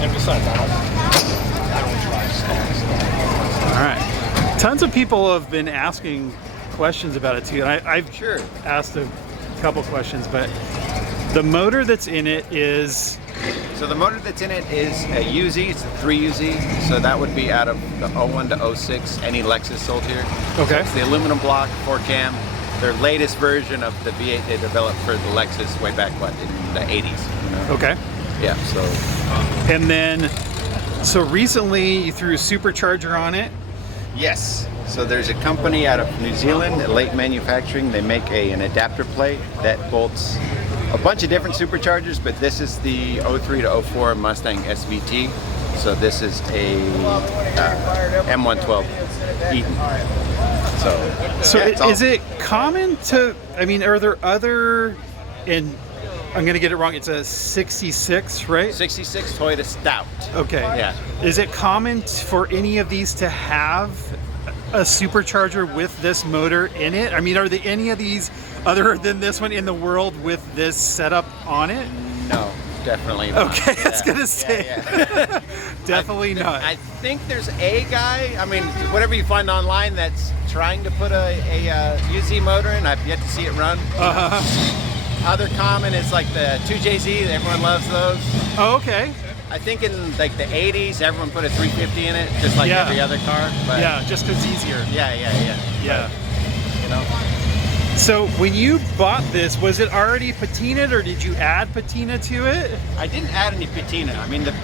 And besides, I don't drive Stouts. All right. Tons of people have been asking questions about it too, and I've Sure. asked a couple questions, but the motor that's in it is... So the motor that's in it is a UZ, it's a 3UZ, so that would be out of the 01 to 06, any Lexus sold here. Okay. So it's the aluminum block, 4-cam, their latest version of the V8 they developed for the Lexus way back, what, in the 80s. You know? Okay. Yeah, so. And then, so recently you threw a supercharger on it? Yes. So there's a company out of New Zealand, Late Manufacturing. They make an adapter plate that bolts a bunch of different superchargers, but this is the 03 to 04 Mustang SVT. So this is a M112 Eaton. So yeah, is it common to, I mean, are there other, and I'm going to get it wrong, it's a 66, right? 66 Toyota Stout. Okay. Yeah. Is it common for any of these to have a supercharger with this motor in it? I mean, are there any of these other than this one in the world with this setup on it? No, definitely not. Okay, I was gonna say. Yeah. Definitely not. I think there's a guy, I mean, whatever you find online that's trying to put a UZ motor in. I've yet to see it run. Other common is like the 2JZ, everyone loves those. Oh, okay. I think in like the 80s, everyone put a 350 in it, just like every other car. But yeah, just because it's easier. Yeah. But, you know. So when you bought this, was it already patinaed or did you add patina to it? I didn't add any patina. I mean, the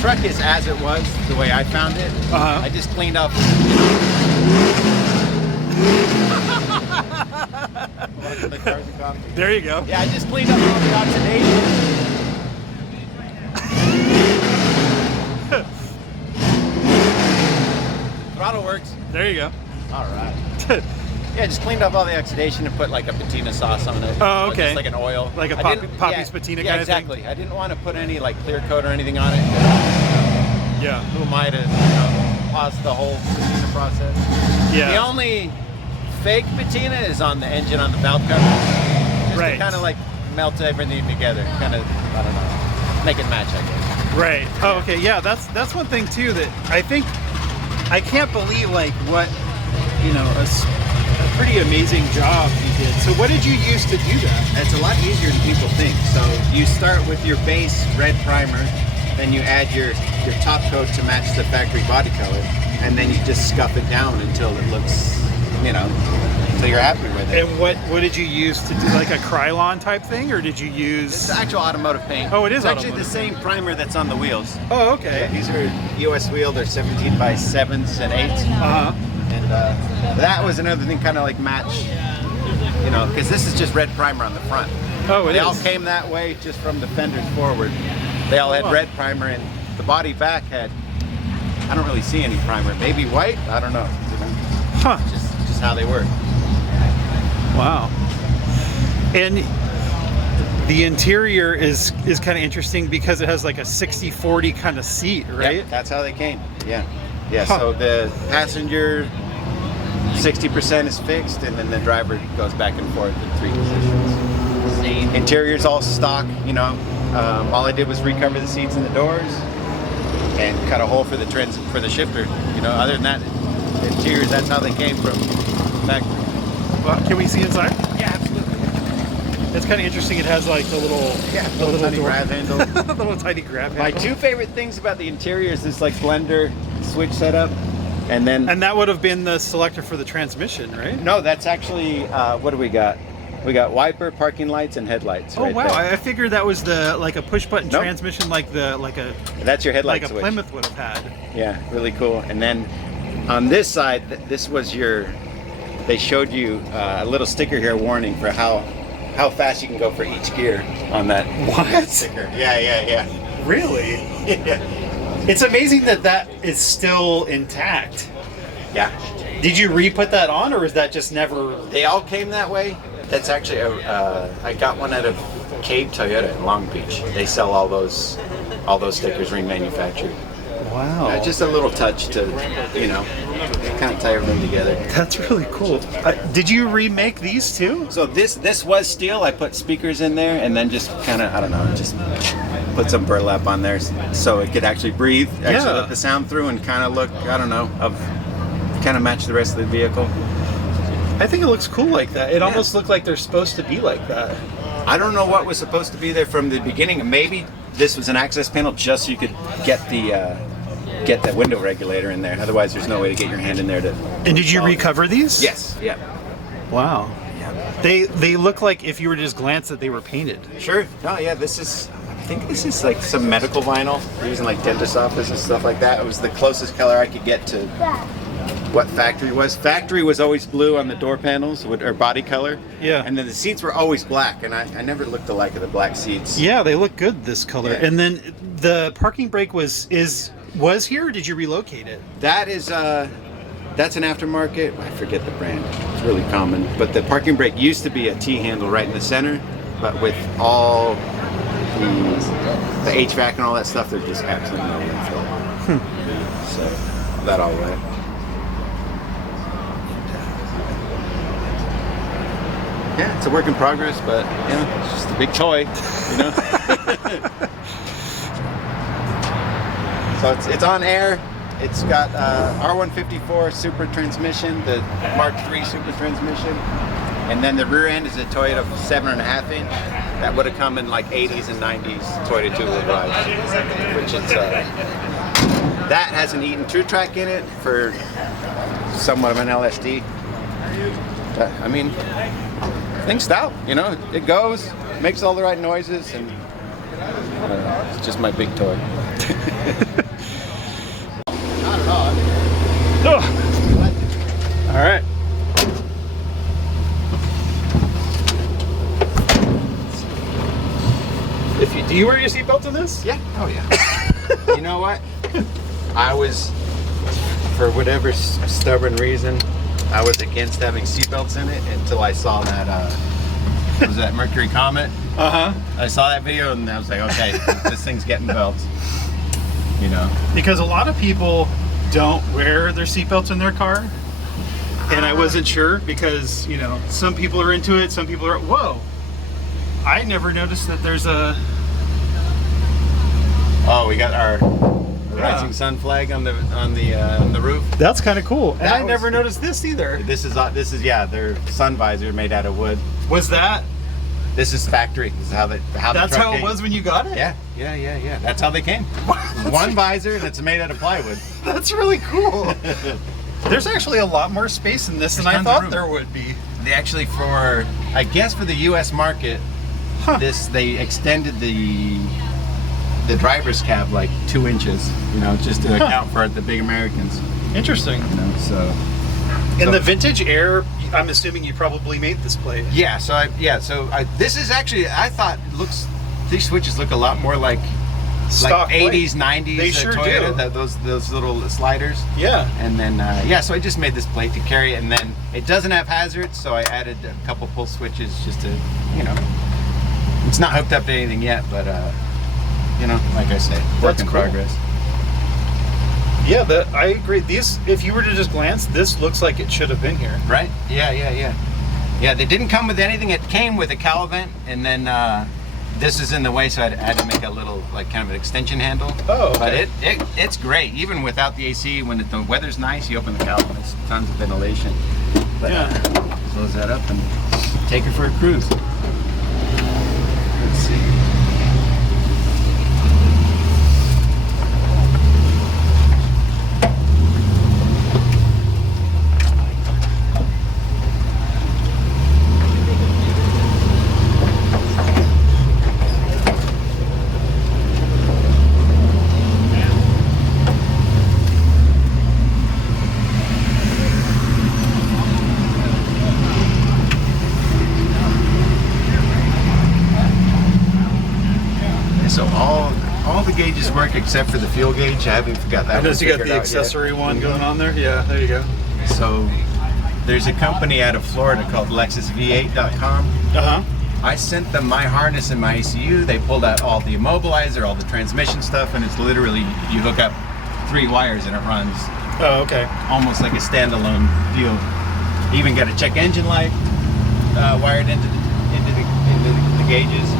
truck is as it was, the way I found it. I just cleaned up. There you go. Yeah, I just cleaned up all the oxidation. Throttle works. There you go. All right. Yeah, just cleaned up all the oxidation and put like a patina sauce on it. Oh, okay. Just like an oil. Like a Poppy's patina kind of thing? Yeah, exactly. I didn't want to put any like clear coat or anything on it. Yeah. Who am I to pause the whole patina process? Yeah. The only fake patina is on the engine on the valve cover. Just to kind of like melt everything together. Kind of, I don't know, make it match, I guess. Right. Oh, okay. Yeah, that's one thing too that I think, I can't believe like what, you know, a pretty amazing job you did. So what did you use to do that? It's a lot easier than people think. So you start with your base red primer, then you add your top coat to match the factory body color, and then you just scuff it down until it looks, you know, until you're happy with it. And what did you use to do, like a Krylon type thing, or did you use? It's actual automotive paint. Oh, it is actually the same primer that's on the wheels. Oh, okay. Yeah, these are US wheel. They're 17 by 7s and 8s. And that was another thing, kind of like match, you know, because this is just red primer on the front. Oh, it is. They all came that way just from the fenders forward. They all had red primer, and the body back had, I don't really see any primer. Maybe white? I don't know. You know? Huh. Just how they work. Wow. And the interior is kind of interesting because it has like a 60-40 kind of seat, right? Yep, that's how they came. Yeah. Yeah, so the passenger 60% is fixed, and then the driver goes back and forth in 3 positions. Interior's all stock, you know. All I did was recover the seats and the doors and cut a hole for the shifter. You know, other than that, the interiors, that's how they came from the factory. Well, can we see inside? Yeah, absolutely. It's kind of interesting. It has like the little tiny grab handle. The little tiny grab handle. My 2 favorite things about the interior is this like blender switch setup, and that would have been the selector for the transmission, right? No, that's actually what do we got? We got wiper, parking lights, and headlights. Oh, right wow! there. I figured that was like a push button transmission, like a that's your headlight like a switch. Plymouth would have had. Yeah, really cool. And then on this side, this was they showed you a little sticker here warning for how fast you can go for each gear on that. What? Sticker. Yeah. Really? Yeah. It's amazing that is still intact. Yeah. Did you re-put that on, or is that just never? They all came that way. That's actually I got one out of Cave Toyota in Long Beach. They sell all those stickers remanufactured. Wow. Just a little touch to, you know, kind of tie everything together. That's really cool. Did you remake these too? So this was steel. I put speakers in there and then just kind of, I don't know, just put some burlap on there so it could actually breathe, actually Yeah. let the sound through, and kind of look, I don't know, kind of match the rest of the vehicle. I think it looks cool like that. It almost looked like they're supposed to be like that. I don't know what was supposed to be there from the beginning. Maybe this was an access panel just so you could get that window regulator in there. Otherwise, there's no way to get your hand in there to. And did you recover these? Yes. Yeah. Wow. They look like if you were to just glance that they were painted. Sure. No. Yeah. I think this is like some medical vinyl. They're using like dentist office and stuff like that. It was the closest color I could get to what factory was. Factory was always blue on the door panels, or body color. Yeah. And then the seats were always black, and I never looked the like of the black seats. Yeah, they look good this color. Yeah. And then the parking brake was here, or did you relocate it? That is that's an aftermarket. I forget the brand. It's really common. But the parking brake used to be a T-handle right in the center, but with all the HVAC and all that stuff, there's just absolutely no room for it. So that all way. Yeah, it's a work in progress, but it's just a big toy, So it's on air. It's got R154 Super transmission, the Mark III Super transmission, and then the rear end is a Toyota 7.5 inch. That would have come in like 80s and 90s Toyota two-wheel drive, which it's that has an Eaton True Track in it for somewhat of an LSD. But, I mean, thing's stout, it goes, makes all the right noises, and it's just my big toy. All right. Do you wear your seatbelt in this? Yeah. Oh yeah. You know what? I was, for whatever stubborn reason, I was against having seatbelts in it until I saw that. Was that Mercury Comet? I saw that video and I was like, okay, this thing's getting belts. Because a lot of people don't wear their seatbelts in their car, and I wasn't sure because some people are into it, some people are. Whoa! I never noticed that there's a. Oh, we got our rising sun flag on the roof. That's kind of cool, and I was- never noticed this either. This is their sun visor made out of wood. Was that? This is factory. This is how the That's truck how it came. was when you got it. Yeah. That's how they came. One visor that's made out of plywood. That's really cool. There's actually a lot more space in this than I tons of thought room. there would be. They actually, for the U.S. market, they extended the driver's cab like 2 inches, just to account for the big Americans. Interesting. So. In the vintage Air, I'm assuming you probably made this plate. Yeah. This is actually, I thought these switches look a lot more like Stock like 80s, plate. 90s They sure Toyota, do. those little sliders. Yeah. And then so I just made this plate to carry it, and then it doesn't have hazards, so I added a couple pull switches just to, it's not hooked up to anything yet, but like I said, work That's in cool. progress. Yeah, I agree. These, if you were to just glance, this looks like it should have been here. Right? Yeah. Yeah, they didn't come with anything. It came with a cowl vent, and then this is in the way, so I had to make a little, like, kind of an extension handle. Oh, okay. But it's great, even without the AC. When the weather's nice, you open the cowl and there's tons of ventilation. But, close that up and take her for a cruise. Let's see. So all the gauges work except for the fuel gauge. I haven't got that. I noticed one you got figured the out accessory yet. one going on there. Yeah, there you go. So there's a company out of Florida called LexusV8.com. I sent them my harness and my ECU. They pulled out all the immobilizer, all the transmission stuff, and it's literally, you hook up 3 wires and it runs Oh, okay. almost like a standalone deal. You even got a check engine light wired into the gauges.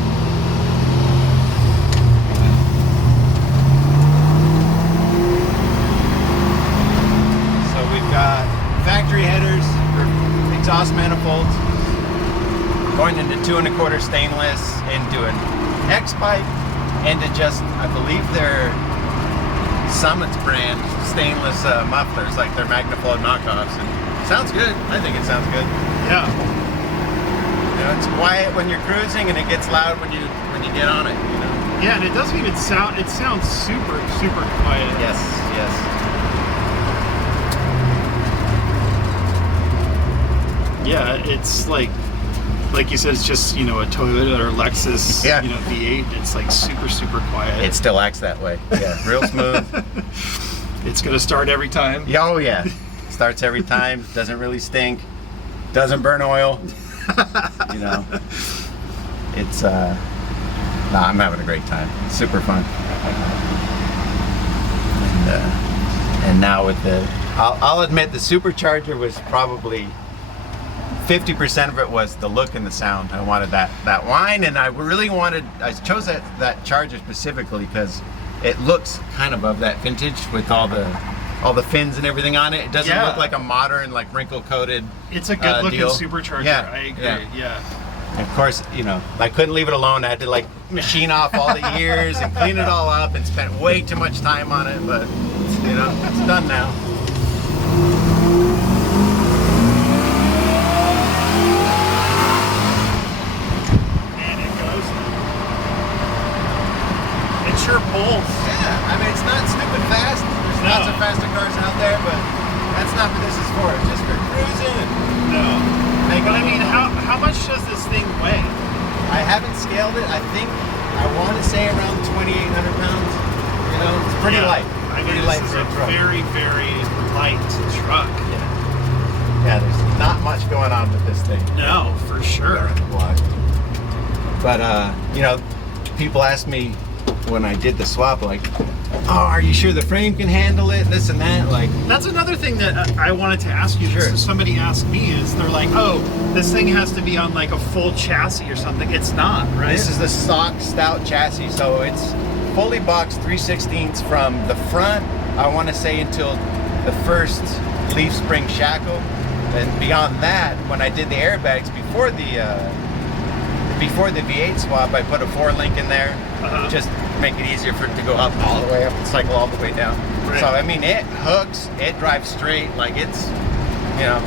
2¼ stainless into an X pipe, into just, I believe they're Summit's brand stainless mufflers, like their Magnaflow knockoffs. And sounds good. I think it sounds good. Yeah. You know, it's quiet when you're cruising, and it gets loud when you get on it. You know. Yeah, and it doesn't even sound. It sounds super quiet. Yes. Yes. Yeah, it's like you said, it's just, you know, a Toyota or Lexus, Yeah. you know, V8. It's like super quiet. It still acts that way. Yeah, real smooth. It's gonna start every time. Yeah, oh yeah. Starts every time. Doesn't really stink. Doesn't burn oil. You know. It's nah, I'm having a great time. It's super fun. And now with the, I'll admit the supercharger was probably 50% of it was the look and the sound. I wanted that whine, and I really wanted, I chose that charger specifically because it looks kind of that vintage with all the fins and everything on it. It doesn't look like a modern, like wrinkle coated. It's a good looking deal. supercharger. Yeah, I agree. yeah. And of course, you know, I couldn't leave it alone. I had to like machine off all the years and clean it all up, and spent way too much time on it. But you know, it's done now. Sure pulls. Yeah, I mean, it's not stupid fast. There's lots of faster cars out there, but that's not what this is for. It's just for cruising. No. But I mean, how much does this thing weigh? I haven't scaled it. I think I want to say around 2,800 pounds. You know, it's pretty light. I mean, Pretty light this for is a truck. very light truck. Yeah, there's not much going on with this thing. No, for sure. But you know, people ask me when I did the swap, like, oh, are you sure the frame can handle it, this and that? Like, that's another thing that I wanted to ask you. Sure. Somebody asked me, is they're like, oh, this thing has to be on like a full chassis or something. It's not, right? this is the stock Stout chassis, so it's fully boxed 3/16 from the front, I want to say, until the first leaf spring shackle. And beyond that, when I did the airbags before the V8 swap, I put a 4-link in there, just to make it easier for it to go up all the way up and cycle all the way down. Right. So I mean, it hooks, it drives straight, like it's, you know,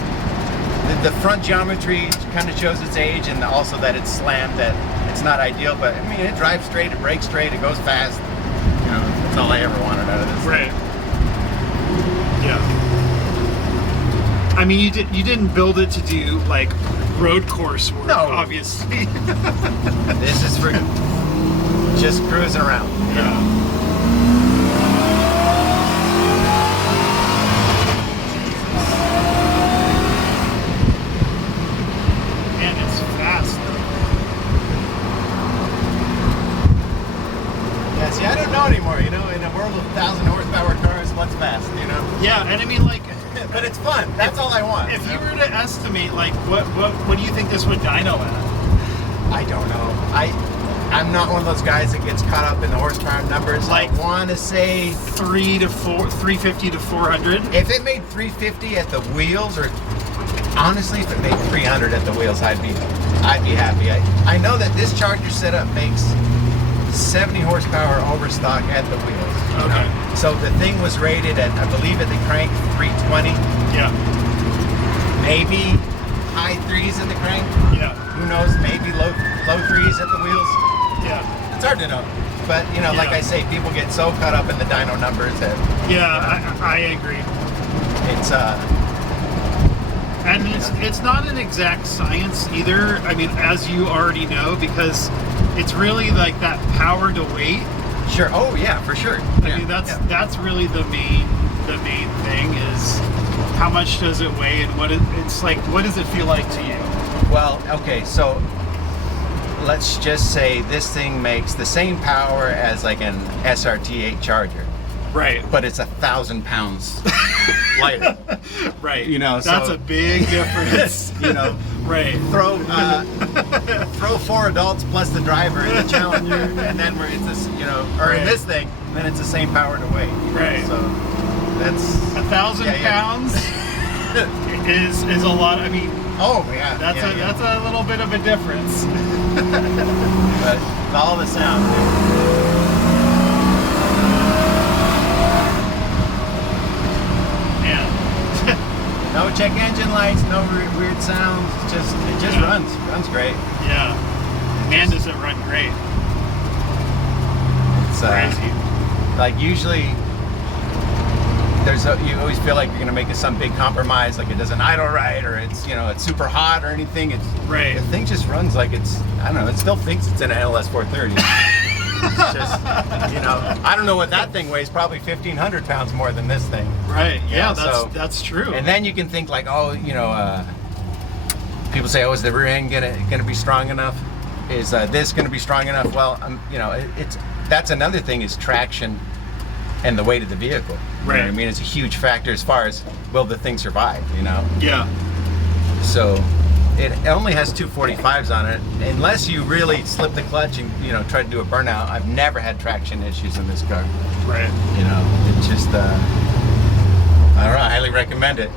the front geometry kind of shows its age, and also that it's slammed, that it's not ideal, but I mean, it drives straight, it brakes straight, it goes fast. You know, that's all I ever wanted out of this. Right. Yeah. I mean, you didn't build it to do like road course work, No. obviously. This is for just cruising around. Yeah. And it's fast though. Yeah, see, I don't know anymore, you know, in a world of 1,000 horsepower cars, what's fast, you know? Yeah, and I mean, like, But it's fun, that's all I want. if you were to estimate, like, what do you think this would dyno at? I don't know. I'm not one of those guys that gets caught up in the horsepower numbers. Like, I want to say 350 to 400. if it made 350 at the wheels, or honestly, if it made 300 at the wheels, I'd be happy. I know that this Charger setup makes 70 horsepower overstock at the wheels. You Okay. know? So the thing was rated at, I believe, at the crank 320, Yeah. maybe high threes at the crank. Yeah. Who knows? Maybe low threes at the wheels. Yeah. It's hard to know. But you know, like Yeah. I say, people get so caught up in the dyno numbers that Yeah, I agree. it's And it's not an exact science either. I mean, as you already know, because it's really like that power to weight. sure. Oh yeah, for sure. I mean, that's really the main thing is how much does it weigh, and what does it feel like to you? Well, okay, so let's just say this thing makes the same power as like an SRT8 Charger, Right. but it's 1,000 pounds lighter. Right. You know, that's so- a big difference. You know, Right. throw 4 adults plus the driver in the Challenger, and then it's this, you know, or in Right. this thing, then it's the same power to weight. You know? Right. So that's 1,000 Yeah. pounds is a lot. I mean, Oh yeah. that's yeah. a little bit of a difference. the sound. Man. No check engine lights, no weird sounds. It just runs great. Yeah. Man, does it run great. It's Crazy. like usually you always feel like you're gonna make some big compromise, like it doesn't idle right, or it's it's super hot or anything. It's Right. The thing just runs like it's, I don't know. It still thinks it's an LS 430. It's just I don't know what that thing weighs. Probably 1,500 pounds more than this thing. Right. Yeah, so- that's true. And then you can think like, oh, people say, oh, is the rear end gonna be strong enough? Is this gonna be strong enough? Well, that's another thing, is traction and the weight of the vehicle. You know what I Right. mean, it's a huge factor as far as, will the thing survive? Yeah. So it only has 245s on it. Unless you really slip the clutch and try to do a burnout, I've never had traction issues in this car. Right. It's just I don't know, I highly recommend it.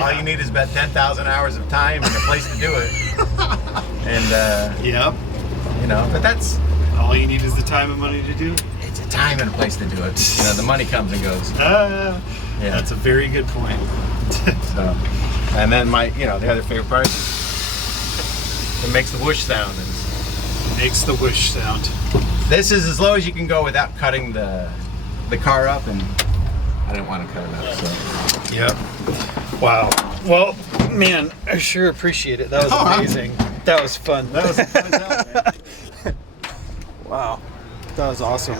All you need is about 10,000 hours of time and a place to do it. And Yep. but that's, All you need is the time and money to do it. it's a time and a place to do it. The money comes and goes. Yeah. Yeah. That's a very good point. So, and then the other favorite part is it makes the whoosh sound. Makes the whoosh sound. This is as low as you can go without cutting the car up, and I didn't want to cut it up. So. Yep. Wow. Well, man, I sure appreciate it. That was amazing. That was fun. That was a fun time, man. Wow. That was awesome.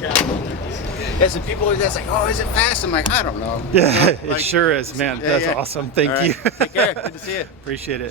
Yeah, some people always ask, like, oh, is it fast? I'm like, I don't know. Yeah, it sure is, man. Yeah, That's yeah. awesome. Thank All right. you. Take care. Good to see you. Appreciate it.